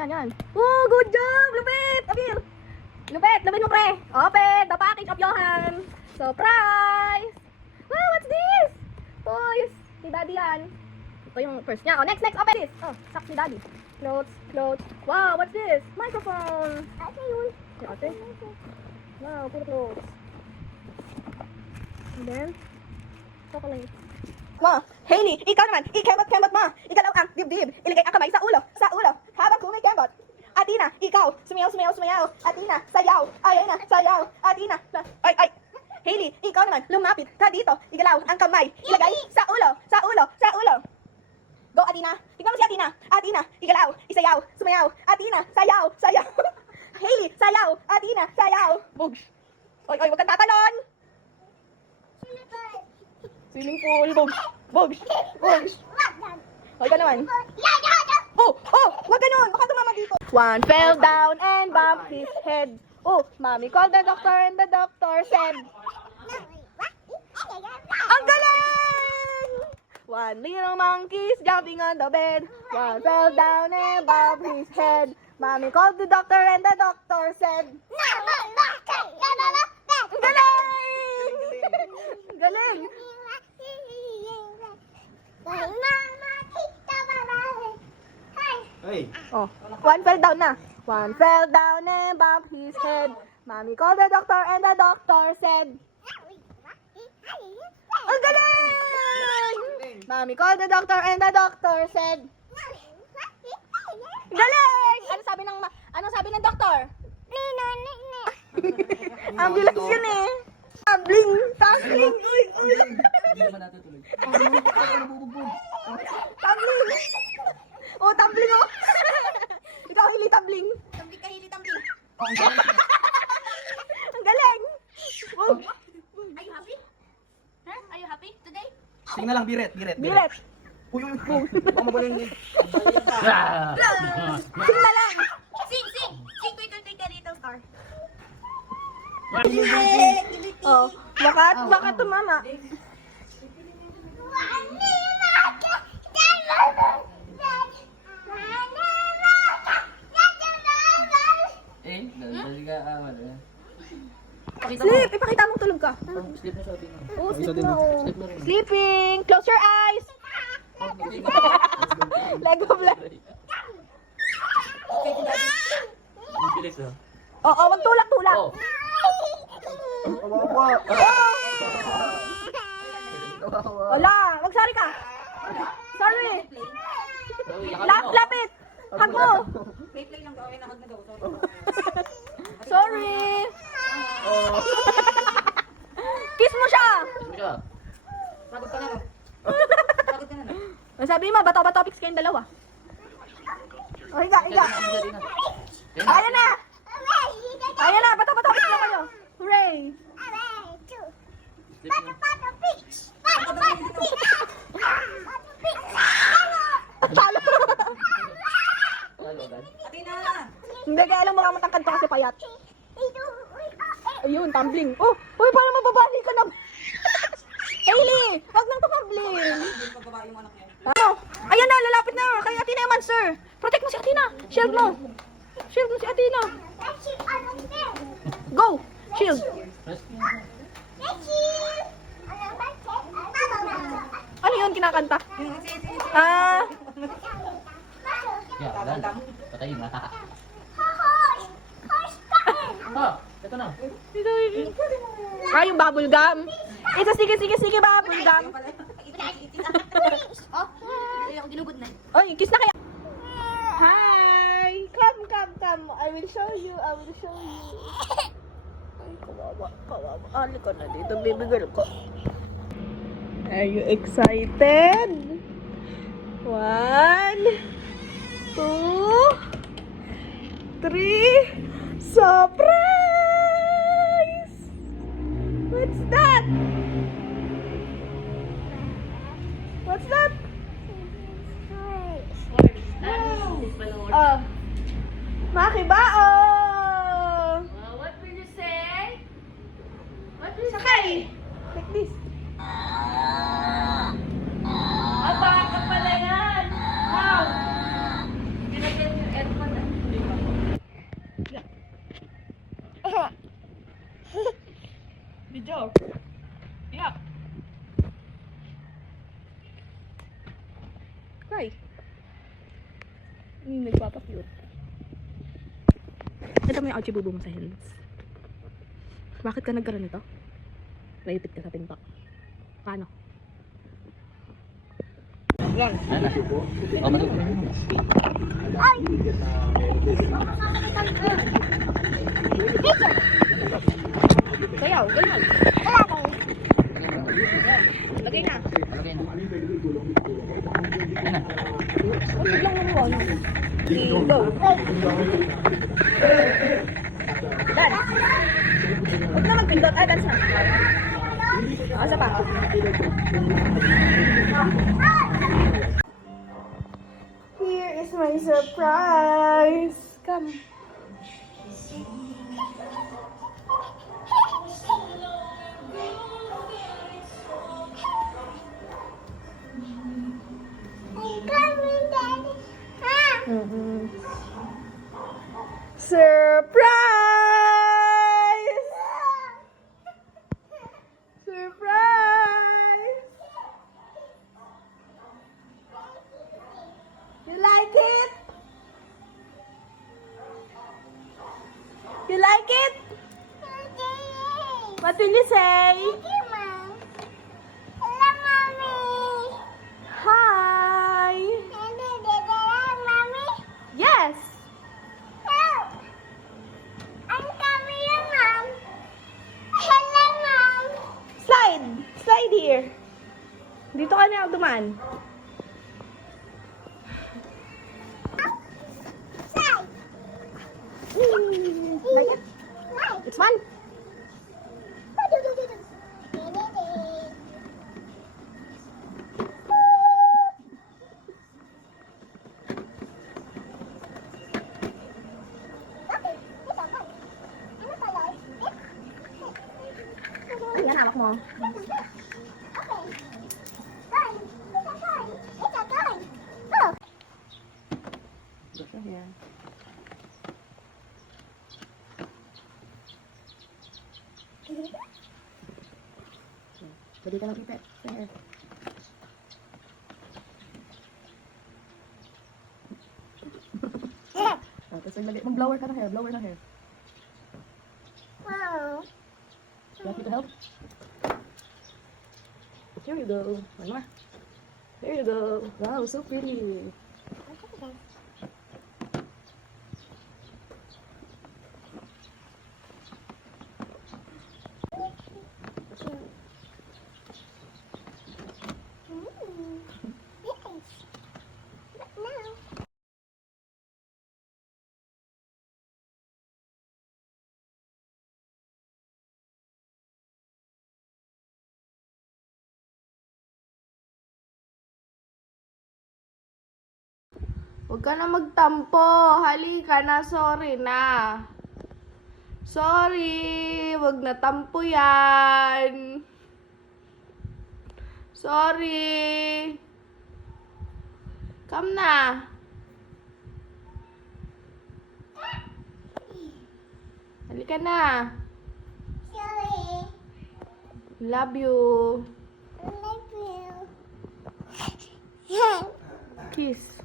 Yan. Oh, good job! Lupit! Abir! Lupit mo, pre! Open the package of Johan! Surprise! Wow, what's this? Toys! Ni Daddy yan. Ito yung first niya. Oh, next, open this! Oh, socks ni Daddy. Clothes. Wow, what's this? Microphone! Ate yun. Ate? Wow, puro clothes. And then, chocolate. Wow, Hailey, ikaw naman, ikembot mo. Igalaw ang dibdib, ilagay ang kamay sa ulo, habang kumikembot. Atina, ikaw, sumayaw. Atina, sayaw, sayaw. Atina, ay. Hailey, ikaw naman, lumapit ka dito, igalaw ang kamay, ilagay sa ulo. Go, Atina, tignan mo si Atina. Atina, igalaw, isayaw, sumayaw. Atina, sayaw. Hailey, sayaw. Atina, sayaw. Bugs. Oy, wag kang tatalon. Swimming pool, Bugs. Hoy ka naman. Oh, wag ganun. Baka tumama dito. One fell down and bumped his head. Oh, mommy called the doctor and the doctor said, ang galing! One little monkey's jumping on the bed. One fell down and bumped his head. Mommy called the doctor and the doctor said, ang galing! Galing! Hey. Oh, one fell down na. One fell down and bumped his head. Mommy called the doctor and the doctor said, ang galing! Mommy called the doctor and the doctor said, galing! Ano sabi ng doktor? Ambulance yun eh. Tabling. Uy. Hindi naman natutuloy. Tabling. Oh, tabling oh. Ikaw, Hailey, tabling. Tabling. Ang galing. Oh. Are you happy? Huh? Are you happy today? Sing na lang, biret. Biret. Uy. Baka magaling din. Sing na lang. Sing, Twinkle, little star. Oh, baka tumama. Dali ka, wala. Sleep, ipakita mong tulog ka. Sleep mo sa atin. Oh, sleep na oh. Sleeping, close your eyes. Lego blood. Bilis ah. Oo, wag tulak-tulak. Wala, magsari ka. Sorry. Lapit. Hag mo. Play lang daw, nahag na daw. Sorry. Kiss mo siya. Pagod ka na. Sabi mo, bato-bato pics kayong dalawa. O, higa. Ayan na, bato-bato pics na kayo. Hooray. Talo. Hindi, kaya alam mo ka matangkad ka kasi payat. Ayun, tumbling. Oh, uy, parang mababali ka na. Hailey, wag nang tumambling. Ano? Ayan na, lalapit na. Kay Athena naman, sir. Protect mo si Athena. Shield mo si Athena. Go. Shield. Ano yun kinakanta? Patayin na. Ito na. Yung bubble gum. Ito, sige, bubble gum. Oh, ako ginugod na. Oy, kiss na kaya. Hi! Come. I will show you. Ay, kawawa. Ali ko na dito, baby girl ko. Are you excited? 1, 2, 3. Surprise! What's that? Makibao! What will you say? Sakay! Like this. Baka pala yan. Wow. Ginagyan yung aircon. Nagpapa-cute. Ito mo yung ouchie bubo mo sa hands. Bakit ka nagkaroon nito? Naipit ka sa pinto. Paano? Yan. Ano na? Oh, matulog. Sayaw, ganyan. Lagay na. Okay na. Ano na? Huwag lang mo ano. Go. Dance. Huwag na magpindot. Ah, dance na. Asa pa? Here is my surprise. Come. Surprise! Surprise! You like it? You like it? What will you say? Hi! Yes! Slide! Slide here. Dito ka na duman. Like it? It's fun. Ayan, hawak mo. Gusto here. Pwede ka lang pipet. Here. Tapos mag-blower ka na hair. Blower na hair. Want me to help? Here you go. One more. There you go. Wow, so pretty. Huwag ka na magtampo. Halika na. Sorry na. Sorry. Huwag na tampo yan. Sorry. Come na. Halika na. Love you. Kiss.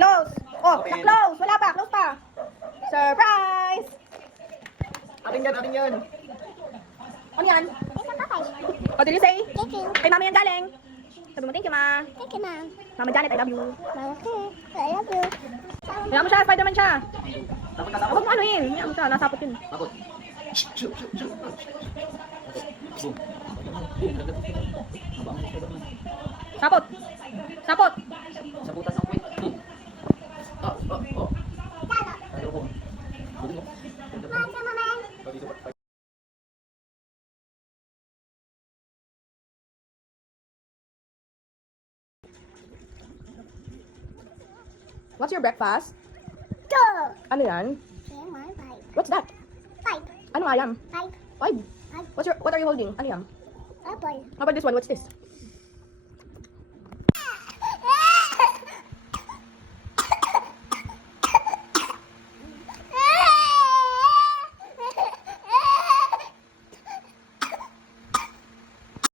Close! Oh, na-close! Wala pa! Close pa! Surprise! Atin yan! Ano yan? What did you say? Thank you. Kay mama yan galing. Sabi mo, thank you, ma. Thank you, Mom. Mama Janet, I love you. I love you. Kaya mo siya, Spider-Man siya. Huwag mo anuhin. Kaya mo siya, nasapot yun. Bakot. Boom. Sapot! Sapot! Sa butas ng kwit. Boom. Oh. Ano ko? Buti mo. What's your breakfast? Go. Ano yan? Five. What's that? Five. Ano nga yan? Five. Five. What are you holding? Ano yan? Apple. How about this one? What's this?